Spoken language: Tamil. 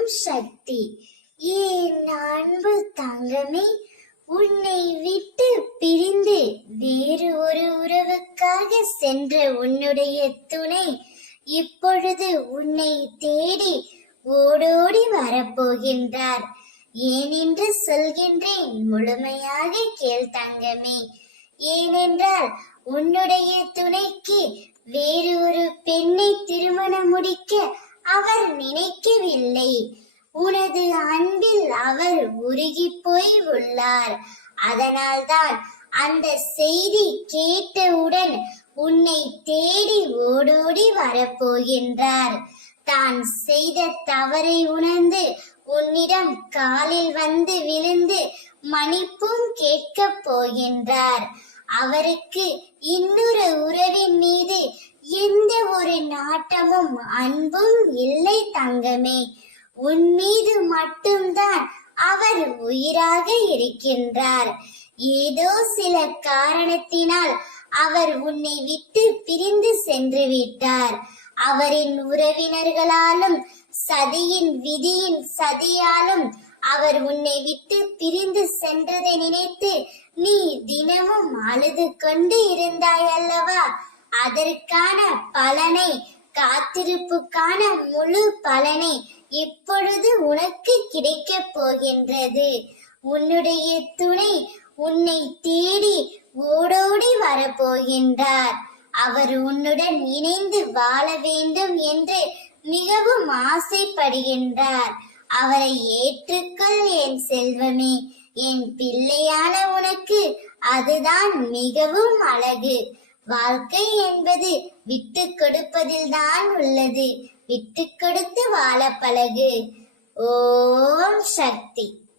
ஓம் சக்தி. என் அன்பு தங்கமே, உன்னை விட்டு பிரிந்து வேறு ஒரு உறவுக்காக சென்ற உன்னுடைய துணை இப்பொழுது உன்னை தேடி ஓடோடி வரப்போகின்றார். ஏனென்று சொல்கின்றேன், முழுமையாக கேள் தங்கமே. ஏனென்றால் உன்னுடைய துணைக்கு வேறு ஒரு பெண்ணை திருமணம் முடிக்க அவர் நினைக்கவில்லை. உனது அன்பில் அவர் உருகி போய் உள்ளார். அதனால்தான் அந்த செய்தி கேட்டவுடன் உன்னை தேடி ஓடோடி வரப்போகின்றார். தான் செய்த தவறை உணர்ந்து உன்னிடம் காலில் வந்து விழுந்து மன்னிப்பும் கேட்க போகின்றார். அவருக்கு இன்னொரு உறவின் மீது எந்த ஒரு நாட்டமும் அன்பும் இல்லை தங்கமே. உன் மீது மட்டும்தான் அவர் உயிராக இருக்கின்றார். ஏதோ சில காரணத்தினால் அவர் உன்னை விட்டு பிரிந்து சென்று விட்டார். அவரின் உறவினர்களாலும் சதியின் விதியின் சதியாலும் அவர் உன்னை விட்டு பிரிந்து சென்றதை நினைத்து நீ தினமும் அழுது கொண்டு இருந்தாய் அல்லவா? அதற்கான பலனை, காத்திருப்புக்கான முழு பலனை இப்பொழுது உனக்கு கிடைக்க போகின்றது. உன்னுடைய துணை உன்னை தேடி ஓடோடி வரப்போகின்றார். அவர் உன்னுடன் இணைந்து வாழ வேண்டும் என்று மிகவும் ஆசைப்படுகின்றார். அவரை ஏற்றுக்கொள் என் செல்வமே. என் பிள்ளையான உனக்கு அதுதான் மிகவும் அழகு. வாழ்க்கை என்பது விட்டு கொடுப்பதில் தான் உள்ளது. விட்டு கொடுத்து வாழ பழகு. ஓம் சக்தி.